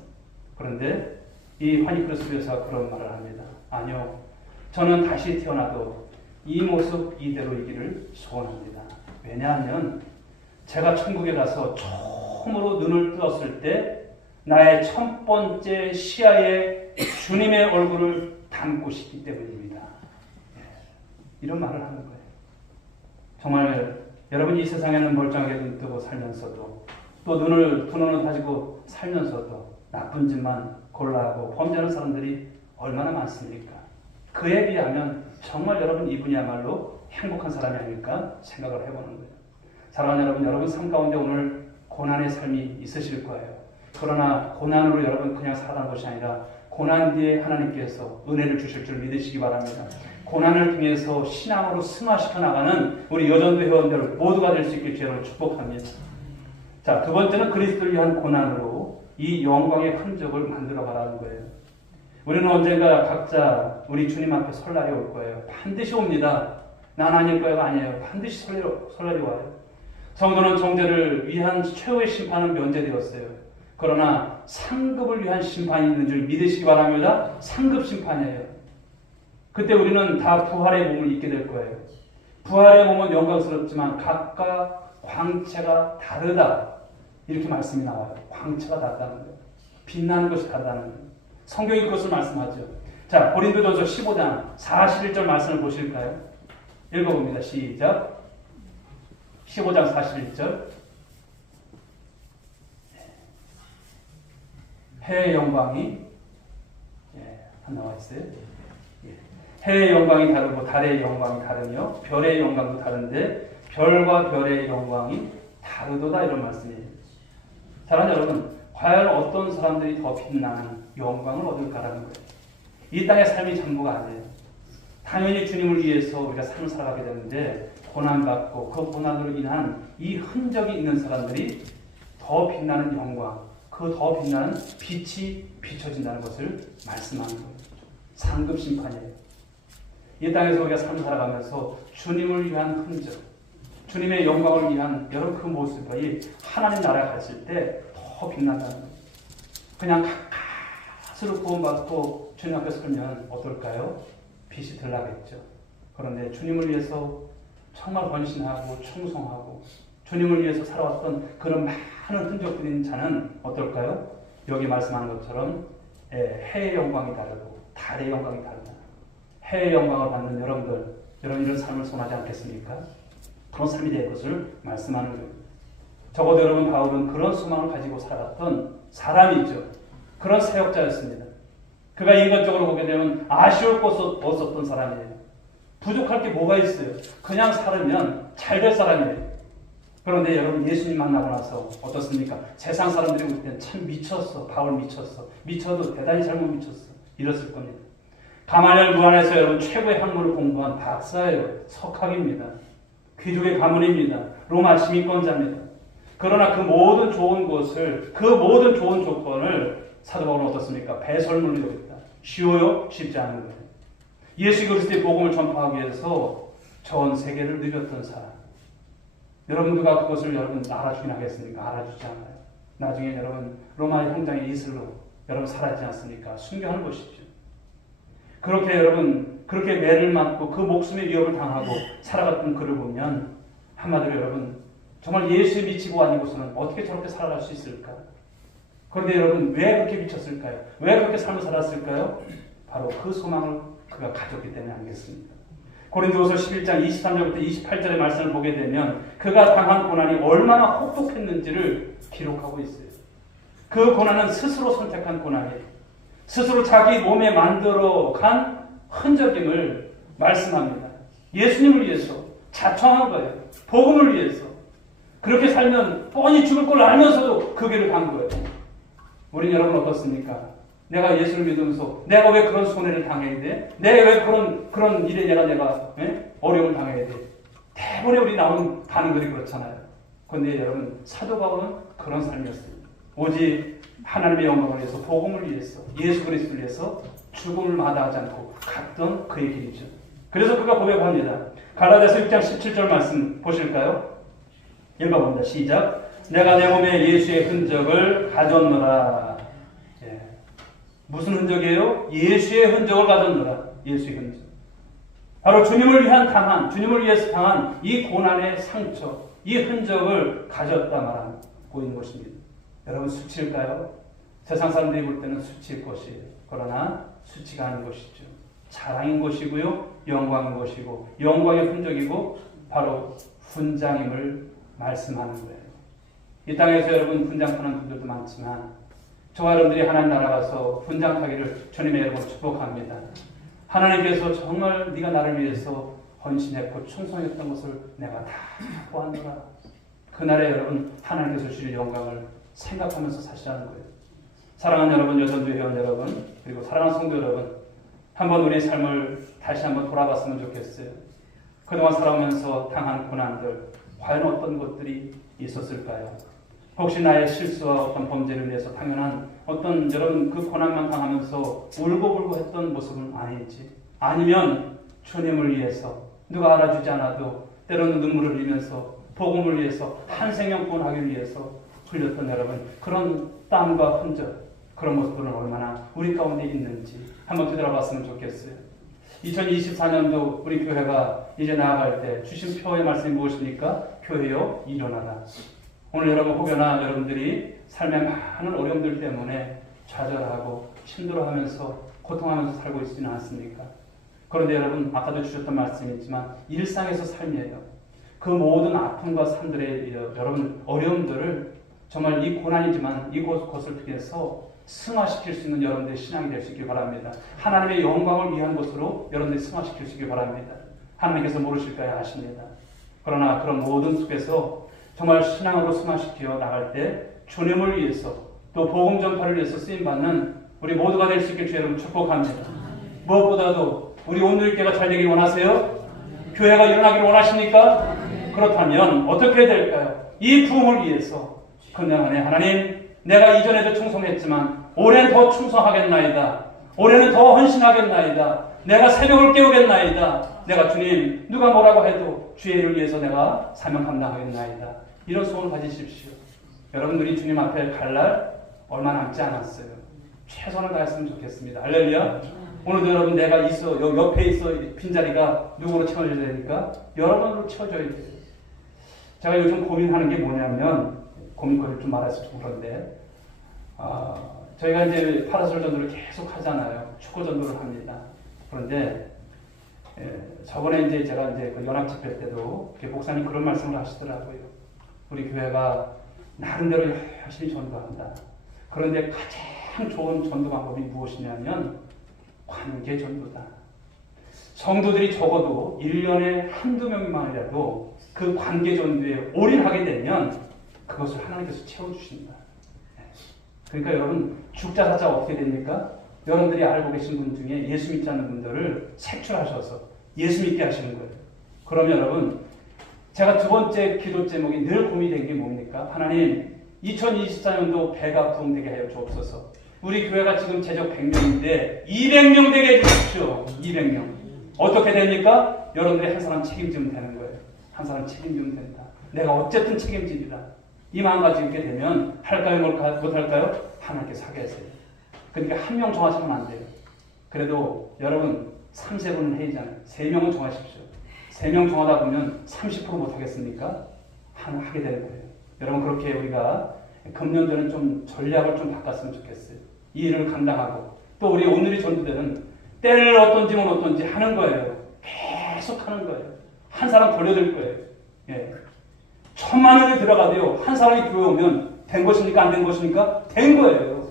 그런데 이 환희크리스 교사가 그런 말을 합니다. 아니요. 저는 다시 태어나도 이 모습 이대로이기를 소원합니다. 왜냐하면 제가 천국에 가서 처음으로 눈을 뜨었을 때 나의 첫 번째 시야에 주님의 얼굴을 담고 싶기 때문입니다. 이런 말을 하는 거예요. 정말 여러분이 이 세상에는 멀쩡하게 눈 뜨고 살면서도 또 두 눈을 가지고 살면서도 나쁜 짓만 골라하고 범죄하는 사람들이 얼마나 많습니까? 그에 비하면 정말 여러분 이분이야말로 행복한 사람이 아닐까 생각을 해보는 거예요. 사랑하는 여러분 삶 가운데 오늘 고난의 삶이 있으실 거예요. 그러나 고난으로 여러분 그냥 살아가는 것이 아니라 고난 뒤에 하나님께서 은혜를 주실 줄 믿으시기 바랍니다. 고난을 통해서 신앙으로 승화시켜 나가는 우리 여전도 회원들 모두가 될 수 있길 주로 축복합니다. 자, 두 번째는 그리스도를 위한 고난으로 이 영광의 흔적을 만들어 가라는 거예요. 우리는 언젠가 각자 우리 주님 앞에 설 날이 올 거예요. 반드시 옵니다. 난 아닐 거예요. 아니에요. 반드시 설날이 와요. 성도는 정죄를 위한 최후의 심판은 면제되었어요. 그러나 상급을 위한 심판이 있는 줄 믿으시기 바랍니다. 상급 심판이에요. 그때 우리는 다 부활의 몸을 입게 될 거예요. 부활의 몸은 영광스럽지만 각각 광채가 다르다. 이렇게 말씀이 나와요. 광채가 다르다는 거예요. 빛나는 것이 다르다는 거예요. 성경이 그것을 말씀하죠. 자, 고린도전서 15장 41절 말씀을 보실까요? 읽어봅니다. 시작. 15장 41절. 해의 영광이 나와 있어요. 해의 영광이 다르고 달의 영광이 다르며 별의 영광도 다른데 별과 별의 영광이 다르도다 이런 말씀이에요. 사랑하는 여러분, 과연 어떤 사람들이 더 빛나는 영광을 얻을까라는 거예요. 이 땅의 삶이 전부가 아니에요. 당연히 주님을 위해서 우리가 삶을 살아가게 되는데 고난받고 그 고난으로 인한 이 흔적이 있는 사람들이 더 빛나는 영광, 그 더 빛나는 빛이 비춰진다는 것을 말씀하는 거예요. 상급 심판이에요. 이 땅에서 우리가 삶을 살아가면서 주님을 위한 흔적, 주님의 영광을 위한 여러 그 모습이 하나님 나라에 갔을 때 더 빛난다는 거예요. 그냥 가까스로 구원받고 주님 앞에 서면 어떨까요? 빛이 드러나겠죠. 그런데 주님을 위해서 정말 헌신하고 충성하고 주님을 위해서 살아왔던 그런 많은 흔적들이 있는 자는 어떨까요? 여기 말씀하는 것처럼 해의 영광이 다르고 달의 영광이 다르다. 해의 영광을 받는 여러분 이런 삶을 소원하지 않겠습니까? 그런 삶이 될 것을 말씀하는 거예요. 적어도 여러분 바울은 그런 소망을 가지고 살았던 사람이죠. 그런 사역자였습니다. 그가 인간적으로 보게 되면 아쉬울 것이 없었던 사람이에요. 부족할 게 뭐가 있어요? 그냥 살으면 잘 될 사람이에요. 그런데 여러분 예수님 만나고 나서 어떻습니까? 세상 사람들이 볼 때는 참 미쳤어. 바울 미쳤어. 미쳐도 대단히 잘못 미쳤어. 이랬을 겁니다. 가말리엘 무안에서 여러분 최고의 학문을 공부한 박사예요. 석학입니다. 귀족의 가문입니다. 로마 시민권자입니다. 그러나 그 모든 좋은 것을, 그 모든 좋은 조건을 사도 바울은 어떻습니까? 배설물로 여겼다. 쉬워요? 쉽지 않은 거예요. 예수 그리스도의 복음을 전파하기 위해서 전 세계를 누볐던 사람. 여러분 누가 그것을 여러분 알아주긴 하겠습니까? 알아주지 않아요. 나중에 여러분 로마의 형장의 이슬로 여러분 사라지지 않습니까? 순교하는 것이죠. 그렇게 여러분 그렇게 매를 맞고 그 목숨의 위협을 당하고 살아갔던 그를 보면 한마디로 여러분 정말 예수에 미치고 아니고서는 어떻게 저렇게 살아갈 수 있을까? 그런데 여러분 왜 그렇게 미쳤을까요? 왜 그렇게 삶을 살았을까요? 바로 그 소망을 그가 가졌기 때문에 아니겠습니까? 고린도후서 11장 23절부터 28절의 말씀을 보게 되면 그가 당한 고난이 얼마나 혹독했는지를 기록하고 있어요. 그 고난은 스스로 선택한 고난이에요. 스스로 자기 몸에 만들어 간 흔적임을 말씀합니다. 예수님을 위해서 자청한 거예요. 복음을 위해서. 그렇게 살면 뻔히 죽을 걸 알면서도 그 길을 간 거예요. 우린 여러분 어떻습니까? 내가 예수를 믿으면서 내가 왜 그런 손해를 당해야 돼? 내가 왜 그런 일에 내가 어려움을 당해야 돼? 대부분의 우리 나온 반응들이 그렇잖아요. 그런데 여러분 사도 바울은 그런 삶이었습니다. 오직 하나님의 영광을 위해서, 복음을 위해서, 예수 그리스도를 위해서 죽음을 마다하지 않고 갔던 그의 길이죠. 그래서 그가 고백합니다. 갈라디아서 6장 17절 말씀 보실까요? 읽어봅니다. 시작. 내가 내 몸에 예수의 흔적을 가졌노라. 예. 무슨 흔적이에요? 예수의 흔적을 가졌노라. 예수의 흔적. 바로 주님을 위해서 당한 이 고난의 상처, 이 흔적을 가졌다 말하고 있는 것입니다. 여러분 수치일까요? 세상 사람들이 볼 때는 수치일 것이에요. 그러나 수치가 아닌 것이죠. 자랑인 것이고요. 영광인 것이고, 영광의 흔적이고 바로 훈장임을 말씀하는 거예요. 이 땅에서 여러분 훈장 타는 분들도 많지만 저와 여러분들이 하나님 나라 가서 훈장 타기를 주님의 여러분 축복합니다. 하나님께서 정말 네가 나를 위해서 헌신했고 충성했던 것을 내가 다 보았노라. 그날에 여러분 하나님께서 주실 영광을 생각하면서 사시라는 거예요. 사랑하는 여러분, 여전도 회원 여러분, 그리고 사랑하는 성도 여러분, 한번 우리의 삶을 다시 한번 돌아봤으면 좋겠어요. 그동안 살아오면서 당한 고난들, 과연 어떤 것들이 있었을까요? 혹시 나의 실수와 어떤 범죄를 위해서 당연한 어떤 여러분 그 고난만 당하면서 울고불고 했던 모습은 아닐지, 아니면 주님을 위해서 누가 알아주지 않아도 때로는 눈물을 흘리면서 복음을 위해서 한 생명 구원하기 위해서 흘렸던 여러분 그런 땀과 흔적, 그런 모습들은 얼마나 우리 가운데 있는지 한번 되돌아봤으면 좋겠어요. 2024년도 우리 교회가 이제 나아갈 때 주신 표의 말씀이 무엇입니까? 교회여 일어나라. 오늘 여러분 혹여나 여러분들이 삶의 많은 어려움들 때문에 좌절하고 힘들어하면서 고통하면서 살고 있지는 않습니까? 그런데 여러분 아까도 주셨던 말씀이 있지만 일상에서 삶이에요. 그 모든 아픔과 삶들의 여러분 어려움들을 정말 이 고난이지만 이것을 통해서 승화시킬 수 있는 여러분들의 신앙이 될 수 있길 바랍니다. 하나님의 영광을 위한 것으로 여러분들이 승화시킬 수 있길 바랍니다. 하나님께서 모르실까요? 아십니다. 그러나 그런 모든 속에서 정말 신앙으로 승화시켜 나갈 때 주님을 위해서 또 복음 전파를 위해서 쓰임받는 우리 모두가 될 수 있길 주 여러분 축복합니다. 무엇보다도 우리 온누리교회가 잘 되길 원하세요? 교회가 일어나기를 원하십니까? 그렇다면 어떻게 해야 될까요? 이 부흥을 위해서 건강하네. 하나님, 내가 이전에도 충성했지만 올해는 더 충성하겠나이다. 올해는 더 헌신하겠나이다. 내가 새벽을 깨우겠나이다. 내가 주님 누가 뭐라고 해도 주의 일을 위해서 내가 사명 감당하겠나이다. 이런 소원을 가지십시오. 여러분들이 주님 앞에 갈 날 얼마 남지 않았어요. 최선을 다했으면 좋겠습니다. 할렐루야. 오늘도 여러분 내가 있어 옆에 있어 빈자리가 누구로 채워져야 되니까 여러분으로 채워져야 돼요. 제가 요즘 고민하는 게 뭐냐면 고민거리를 좀 말해서 좀 그런데 저희가 이제 파라솔 전도를 계속 하잖아요. 축구 전도를 합니다. 그런데 저번에 이제 제가 이제 그 연합 집회 때도 목사님 그런 말씀을 하시더라고요. 우리 교회가 나름대로 열심히 전도한다. 그런데 가장 좋은 전도 방법이 무엇이냐면 관계 전도다. 성도들이 적어도 1년에 한두 명만이라도 그 관계 전도에 올인하게 되면 그것을 하나님께서 채워주신다. 그러니까 여러분 죽자 사자 어떻게 됩니까? 여러분들이 알고 계신 분 중에 예수 믿지 않는 분들을 색출하셔서 예수 믿게 하시는 거예요. 그러면 여러분 제가 두 번째 기도 제목이 늘 고민된 게 뭡니까? 하나님 2024년도 배가 부흥되게 하여 주옵소서. 우리 교회가 지금 제적 100명인데 200명 되게 해주십시오. 200명. 어떻게 됩니까? 여러분들이 한 사람 책임지면 되는 거예요. 한 사람 책임지면 된다. 내가 어쨌든 책임집니다. 이 마음 가지고 있게 되면 할까요? 못할까요? 하나님께서 하게 하세요. 그러니까 한 명 정하시면 안 돼요. 그래도 여러분 3세분은 회의잖아요. 3명은 정하십시오. 3명 정하다 보면 30% 못하겠습니까? 하게 되는 거예요. 여러분 그렇게 우리가 금년도는 좀 전략을 좀 바꿨으면 좋겠어요. 이 일을 감당하고 또 우리 오늘의 전도들은 때를 어떤지면 어떤지 하는 거예요. 계속 하는 거예요. 한 사람 돌려들 거예요. 예. 1000만 원이 들어가도요. 한 사람이 교회 오면 된 것입니까? 안 된 것입니까? 된 거예요.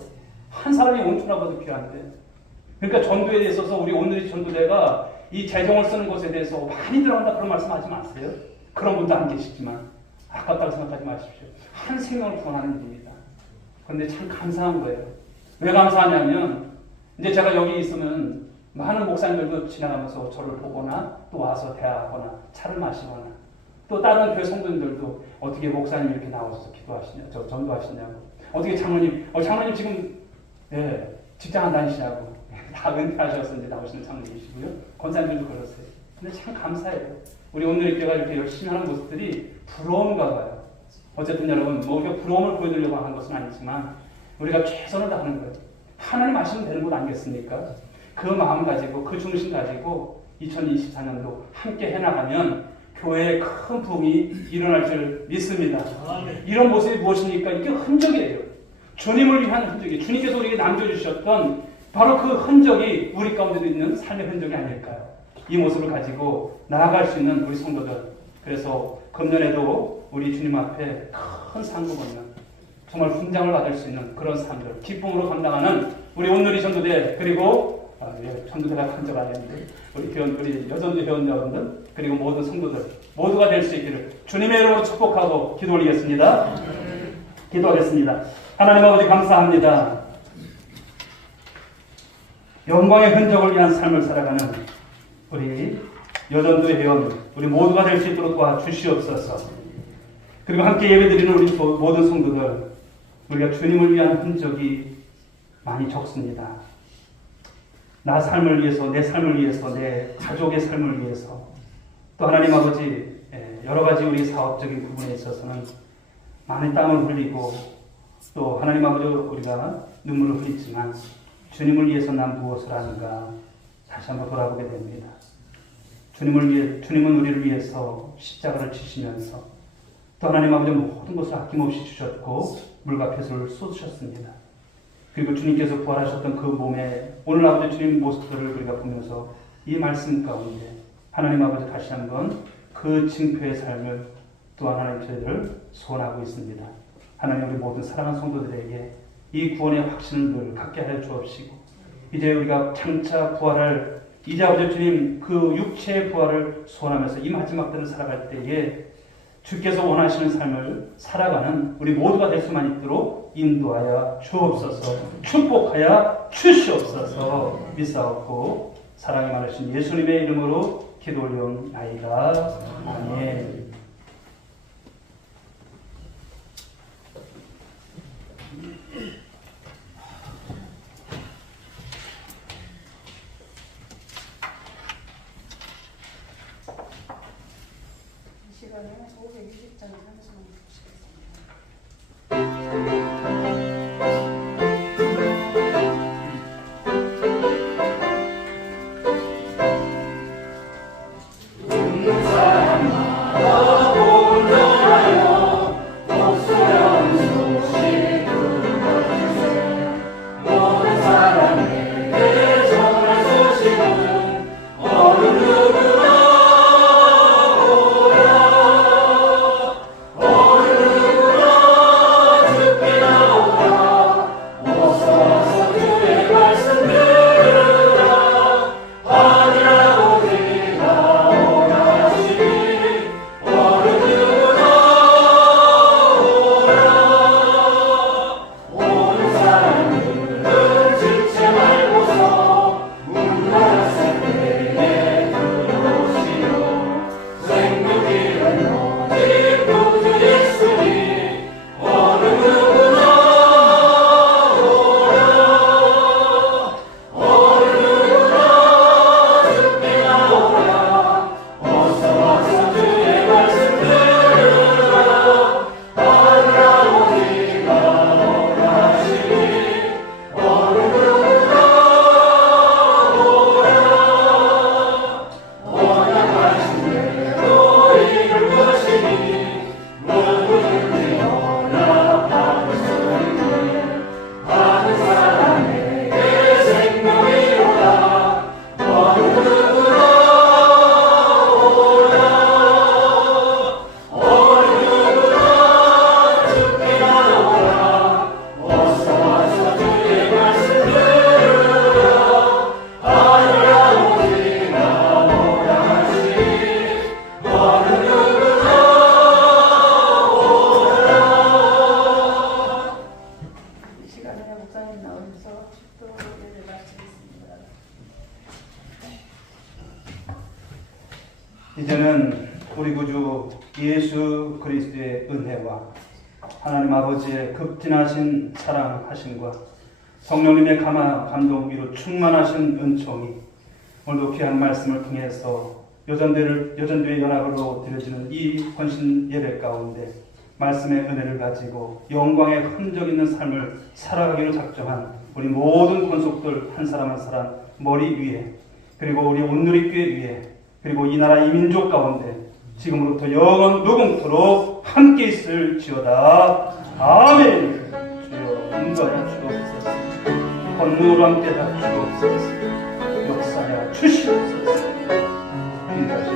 한 사람이 온천하고도 필요한데. 그러니까 전도에 있어서 우리 오늘의 전도대가 이 재정을 쓰는 것에 대해서 많이 들어간다 그런 말씀하지 마세요. 그런 분도 안 계시지만 아깝다고 생각하지 마십시오. 한 생명을 구원하는 일입니다. 그런데 참 감사한 거예요. 왜 감사하냐면 이제 제가 여기 있으면 많은 목사님들도 지나가면서 저를 보거나 또 와서 대화하거나 차를 마시거나 또 다른 교회 성도님들도 어떻게 목사님 이렇게 나오셔서 기도하시냐, 전도하시냐고. 어떻게 장로님, 장로님 지금 직장 안 다니시냐고. 다 은퇴하셔서 이제 나오시는 장로님이시고요. 권사님들도 그러세요. 근데 참 감사해요. 우리 오늘 교회가 이렇게 열심히 하는 모습들이 부러운가 봐요. 어쨌든 여러분, 뭐 우리가 부러움을 보여드리려고 하는 것은 아니지만 우리가 최선을 다하는 거예요. 하나님 아시면 되는 것 아니겠습니까? 그 마음 가지고 그 중심 가지고 2024년도 함께 해나가면 교회에 큰 부흥이 일어날 줄 믿습니다. 이런 모습이 무엇입니까? 이게 흔적이에요. 주님을 위한 흔적이, 주님께서 우리에게 남겨주셨던 바로 그 흔적이 우리 가운데도 있는 삶의 흔적이 아닐까요? 이 모습을 가지고 나아갈 수 있는 우리 성도들. 그래서 금년에도 우리 주님 앞에 큰 상급 얻는, 정말 훈장을 받을 수 있는 그런 삶들, 기쁨으로 감당하는 우리 온누리 전도대, 그리고 전도대가 한적 아닌데 우리 여전도 회원 여러분들, 그리고 모든 성도들 모두가 될 수 있기를 주님의 이름으로 축복하고 기도 올리겠습니다. 기도하겠습니다. 하나님 아버지 감사합니다. 영광의 흔적을 위한 삶을 살아가는 우리 여전도의 회원, 우리 모두가 될 수 있도록 도와주시옵소서. 그리고 함께 예배드리는 우리 모든 성도들, 우리가 주님을 위한 흔적이 많이 적습니다. 나 삶을 위해서, 내 삶을 위해서, 내 가족의 삶을 위해서, 또 하나님 아버지 여러 가지 우리 사업적인 부분에 있어서는 많은 땀을 흘리고, 또 하나님 아버지 우리가 눈물을 흘리지만 주님을 위해서 난 무엇을 하는가 다시 한번 돌아보게 됩니다. 주님은 우리를 위해서 십자가를 지시면서 또 하나님 아버지 모든 것을 아낌없이 주셨고 물과 폐수를 쏟으셨습니다. 그리고 주님께서 부활하셨던 그 몸에 오늘 아버지 주님 모습들을 우리가 보면서 이 말씀 가운데 하나님 아버지 다시 한번 그 징표의 삶을 또한 하나님 저희들을 소원하고 있습니다. 하나님 우리 모든 사랑하는 성도들에게 이 구원의 확신을 늘 갖게 하여 주옵시고, 이제 우리가 장차 부활할 이제 아버지 주님 그 육체의 부활을 소원하면서 이 마지막 때를 살아갈 때에 주께서 원하시는 삶을 살아가는 우리 모두가 될 수만 있도록 인도하여 주옵소서, 축복하여 주시옵소서. 믿사옵고 사랑이 많으신 예수님의 이름으로 기도 올리옵나이다. 아멘. 이 시간에 520장 찬송 부르시겠습니다. 우리 구주 예수 그리스도의 은혜와 하나님 아버지의 극진하신 사랑하심과 성령님의 감동 위로 충만하신 은총이 오늘도 귀한 말씀을 통해서 여전도의 연합으로 드려지는 이 헌신 예배 가운데 말씀의 은혜를 가지고 영광의 흔적 있는 삶을 살아가기로 작정한 우리 모든 권속들 한 사람 한 사람 머리 위에, 그리고 우리 온누리교회 위에, 그리고 이 나라 이 민족 가운데 지금으로부터 영원 무궁토록 함께 있을지어다. 아멘. 주여 인도하여 주옵소서. 건물로 함께 다 주옵소서. 역사하여 주시옵소서. 인도하여